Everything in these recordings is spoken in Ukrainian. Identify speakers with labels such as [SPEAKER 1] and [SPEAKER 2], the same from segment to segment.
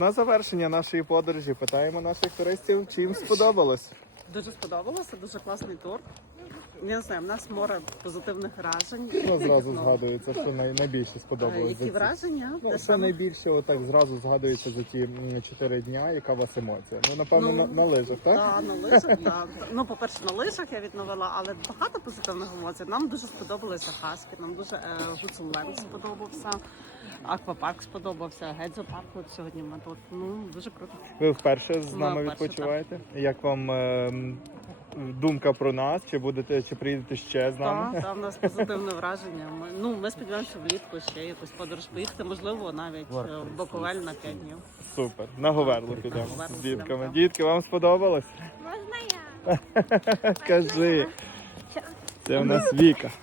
[SPEAKER 1] На завершення нашої подорожі питаємо наших туристів, чи їм сподобалось.
[SPEAKER 2] Дуже сподобалося, дуже класний тур. Я не знаю, в нас море позитивних вражень.
[SPEAKER 1] Що зразу згадується, що найбільше сподобалось?
[SPEAKER 2] Які враження?
[SPEAKER 1] Ну,
[SPEAKER 2] Те
[SPEAKER 1] що
[SPEAKER 2] саме.
[SPEAKER 1] найбільше отак зразу згадується за ті 4 дня, яка у вас емоція? Ну, напевно, на лижах, так?
[SPEAKER 2] Так, на лижах, так. Ну, по-перше, на лижах я відновила, але багато позитивних емоцій. Нам дуже сподобалися хаски, нам дуже Гуцулленд сподобався, аквапарк сподобався, Гедзо-парк от сьогодні ми тут. Ну, дуже круто.
[SPEAKER 1] Ви вперше з
[SPEAKER 2] Ми
[SPEAKER 1] нами
[SPEAKER 2] вперше,
[SPEAKER 1] відпочиваєте? Як вам думка про нас? Чи приїдете ще з нами?
[SPEAKER 2] Так, в нас позитивне враження. Ми сподіваємося, що влітку ще якусь подорож поїхати, можливо, навіть в Буковель на 5 днів.
[SPEAKER 1] Супер. На Говерлу підемо
[SPEAKER 2] Говерлу
[SPEAKER 1] з дітками.
[SPEAKER 2] підемо, так.
[SPEAKER 1] Дітки, вам сподобалось?
[SPEAKER 3] Можна я?
[SPEAKER 1] Кажи. Це в нас Віка.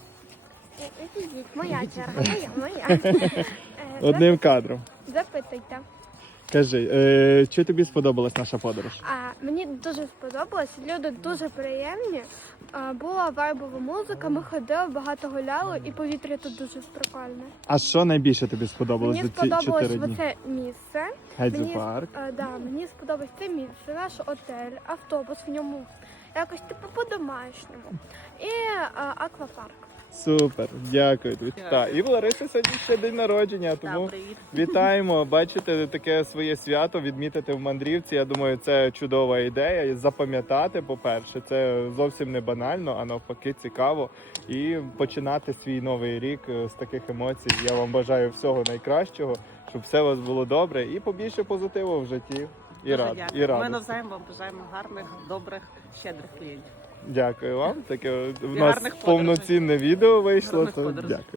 [SPEAKER 3] Моя черга, моя.
[SPEAKER 1] Одним кадром.
[SPEAKER 3] Запитуйте.
[SPEAKER 1] Кажи, чи тобі сподобалась наша подорож?
[SPEAKER 3] Мені дуже сподобалось, люди дуже приємні. Була вайбова музика, ми ходили, багато гуляли і повітря тут дуже прикольне.
[SPEAKER 1] А що найбільше тобі сподобалось
[SPEAKER 3] Мені
[SPEAKER 1] за ці 4
[SPEAKER 3] сподобалось
[SPEAKER 1] дні?
[SPEAKER 3] оце місце.
[SPEAKER 1] Гедзо-парк.
[SPEAKER 3] Мені сподобалось це місце, наш отель, автобус в ньому, якось типу по-домашньому. І аквапарк.
[SPEAKER 1] Супер, дякую тобі. Так, і в Лариси сьогодні ще день народження, тому
[SPEAKER 2] Так, привіт.
[SPEAKER 1] вітаємо. Бачите, таке своє свято відмітити в мандрівці. Я думаю, це чудова ідея. І запам'ятати, по-перше, це зовсім не банально, а навпаки цікаво. І починати свій новий рік з таких емоцій. Я вам бажаю всього найкращого, щоб все у вас було добре і побільше позитиву в житті. І
[SPEAKER 2] Дуже
[SPEAKER 1] рад,
[SPEAKER 2] дякую.
[SPEAKER 1] і
[SPEAKER 2] Ми
[SPEAKER 1] радості.
[SPEAKER 2] навзаєм вам бажаємо гарних, добрих, щедрих клієнтів.
[SPEAKER 1] Дякую вам. Таке у
[SPEAKER 2] І
[SPEAKER 1] нас
[SPEAKER 2] гарних подорожей.
[SPEAKER 1] повноцінне відео вийшло.
[SPEAKER 2] Гарних
[SPEAKER 1] То
[SPEAKER 2] подорожей.
[SPEAKER 1] дякую.